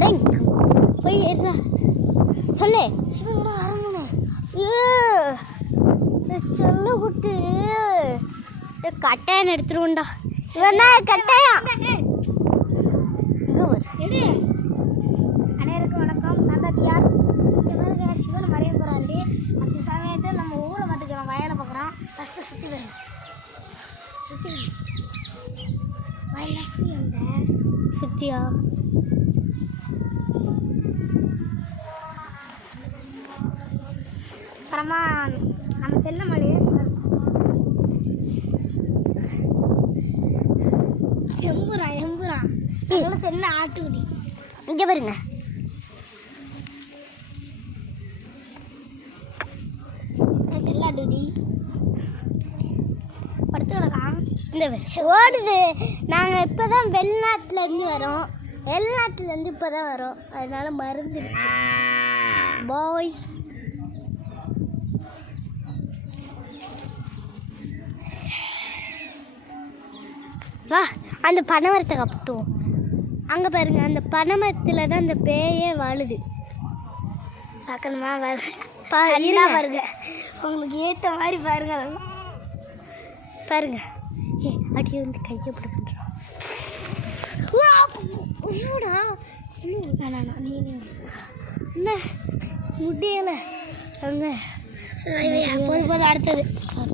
இறங்கி போய் ஏறா சொல்லு அரங்கணும். சொல்ல குட்டி கட்டாயம் எடுத்துருவோண்டா. சிவனா கட்டாயம். அனைவருக்கும் வணக்கம். நான் தான் டிஆர். சிவன் மறைய போகிறாண்டி அந்த சமயத்தில் நம்ம ஊரை பார்த்துக்கிறோம். வயலை பார்க்குறோம். ஃபஸ்ட்டு சுற்றி வரும். சுற்றி வயலில் சுற்றி வந்த சுத்தியா அப்புறமா நம்ம செல்ல மொழி எம்புறான் அதெல்லாம் செல்ல ஆட்டுக்குடி. இங்கே பாருங்க. செல்லாட்டுக்குடி படுத்து கிடக்கான். இந்த ஓடுது. நாங்கள் இப்போ தான் வெளிநாட்டிலேருந்து வரோம். வெளிநாட்டிலேருந்து இப்போ தான் வரோம். அதனால மருந்து பாய். வா அந்த பனைமரத்தை கப்பிட்டுவோம். அங்கே பாருங்க, அந்த பனைமரத்தில் தான் அந்த பேயே வாழுது. பார்க்கணுமா? நல்லா பாருங்க, உங்களுக்கு ஏற்ற மாதிரி பாருங்க. பாருங்க. அடி வந்து கையை இப்படி பண்ணுறோம். என்ன முடியலை அங்கே. போது அடுத்தது